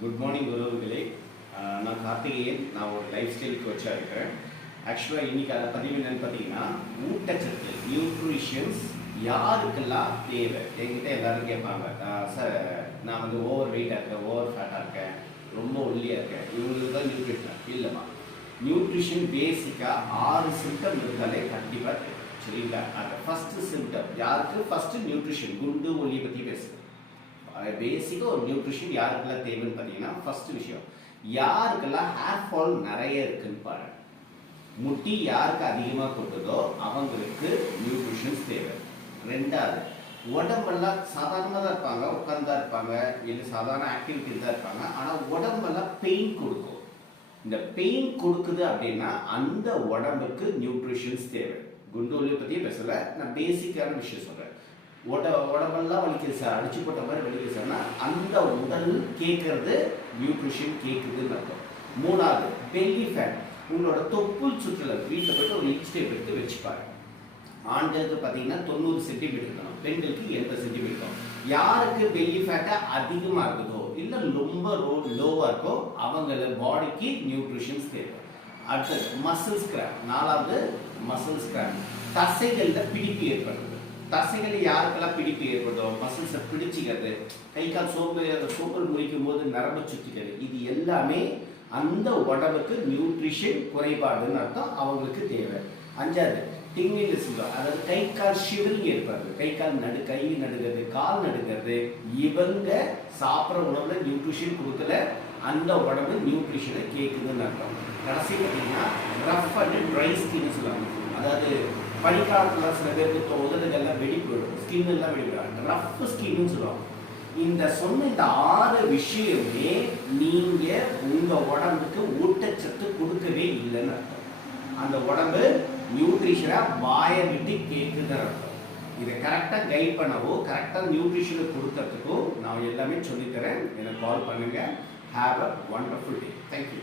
Good morning உறவுகளே. நான் கார்த்திகேயன். நான் ஒரு லைஃப் ஸ்டைல் கோச்சாக இருக்கிறேன். ஆக்சுவலாக இன்றைக்கி அதை பதிவு என்னென்னு பார்த்தீங்கன்னா ஊட்டச்சத்து நியூட்ரிஷன்ஸ் யாருக்கெல்லாம் தேவை? என்கிட்ட எல்லோரும் கேட்பாங்க. சார் நான் வந்து ஓவர் வெயிட்டாக இருக்கேன் ஓவர் ஃபேட்டாக இருக்கேன் ரொம்ப ஒல்லியாக இருக்கேன். இவங்களுக்கு தான் நியூட்ரிஷன் இல்லைம்மா. நியூட்ரிஷன் பேசிக்காக ஆறு சிம்டம் இருந்தாலே கண்டிப்பாக சரிங்களா? அந்த ஃபஸ்ட்டு சிம்டம் யாருக்கு? ஃபஸ்ட்டு நியூட்ரிஷன் குண்டு ஒல்லியை பற்றி பேசுகிறேன் பேசிக்காக ஒரு நியூட்ரிஷன் யாருக்கெல்லாம் தேவைன்னு பார்த்தீங்கன்னா ஃபஸ்ட்டு விஷயம் யாருக்கெல்லாம் ஹேர் ஃபால் நிறைய இருக்குன்னு பாருங்க. முட்டி யாருக்கு அதிகமாக கொட்டுதோ அவங்களுக்கு நியூட்ரிஷன்ஸ் தேவை. ரெண்டாவது உடம்பெல்லாம் சாதாரணமாக தான் இருப்பாங்க உட்காந்தா இருப்பாங்க இல்லை சாதாரண ஆக்டிவிட்டி தான் இருப்பாங்க ஆனால் உடம்பெல்லாம் பெயின் கொடுக்கும். இந்த பெயின் கொடுக்குது அப்படின்னா அந்த உடம்புக்கு நியூட்ரிஷன்ஸ் தேவை. குண்டு பற்றியும் பேசலை நான் பேசிக்கான விஷயம் சொல்கிறேன் உட உடம்பெல்லாம் வலிக்குது சார். அடிச்சு போட்ட மாதிரி வலிக்குது சார்னா அந்த உடல் கேட்கறது நியூட்ரிஷன் கேட்குதுன்னு அர்த்தம். மூணாவது பெல்லி ஃபேட் உங்களோட தொப்புள் சுற்றுல வீட்டில் போயிட்டு ஒரு இன்ச் டேப் எடுத்து வச்சுப்பாரு. ஆண்களுக்கு பார்த்தீங்கன்னா தொண்ணூறு சென்டிமீட்டர் இருக்கணும் பெண்களுக்கு எண்பது சென்டிமீட்டர் இருக்கும் யாருக்கு பெல்லி ஃபேட்டை அதிகமாக இருக்குதோ இல்லை ரொம்ப ரோ லோவாக இருக்கோ அவங்கள பாடிக்கு நியூட்ரிஷன்ஸ் தேவை. அடுத்தது மசில் ஸ்கிராப் நாலாவது மசில் ஸ்கிராப் தசைகளில் பிடிப்பு ஏற்படுறது தசைகள் யாருக்கெல்லாம் பிடிப்பு ஏற்படுதோ மசில்ஸை பிடிச்சிக்கிறது கை கால் சோம்பு சோம்பல் முறிக்கும் போது நரம்பு சுத்திக்கிறது இது எல்லாமே அந்த உடம்புக்கு நியூட்ரிஷன் குறைபாடுன்னு அர்த்தம். அவங்களுக்கு தேவை. அஞ்சாவது டிங்கில் சொல்லுவாங்க அதாவது கை கால் ஷிவரிங் ஏற்படுறது கை கால் நடு கை நடுகிறது கால் நடுகிறது. இவங்க சாப்பிட்ற உணவுல நியூட்ரிஷன் கொடுக்கல. அந்த உடம்பு நியூட்ரிஷனை கேட்குதுன்னு அர்த்தம். கடைசி பார்த்தீங்கன்னா ரஃப் அண்ட் ட்ரை ஸ்கின்னு சொல்லுவாங்க. அதாவது பனிக்காலத்தில் சில பேருக்கு தொ- உதடுகள்லாம் வெளிப்படும் ஸ்கின் எல்லாம் வெளிப்படும் ரஃப் ஸ்கின்னு சொல்லுவாங்க. இந்த சொன்ன இந்த ஆறு விஷயமே நீங்க உங்க உடம்புக்கு ஊட்டச்சத்து கொடுக்கவே இல்லைன்னு அர்த்தம். அந்த உடம்பு நியூட்ரிஷனை வாயை விட்டு கேட்குதுன்னு அர்த்தம். இதை கரெக்டாக கைட் பண்ணவோ கரெக்டாக நியூட்ரிஷனை கொடுக்கறதுக்கோ நான் எல்லாமே சொல்லித்தரேன் எனக்கு கால் பண்ணுங்க. Have a wonderful day thank you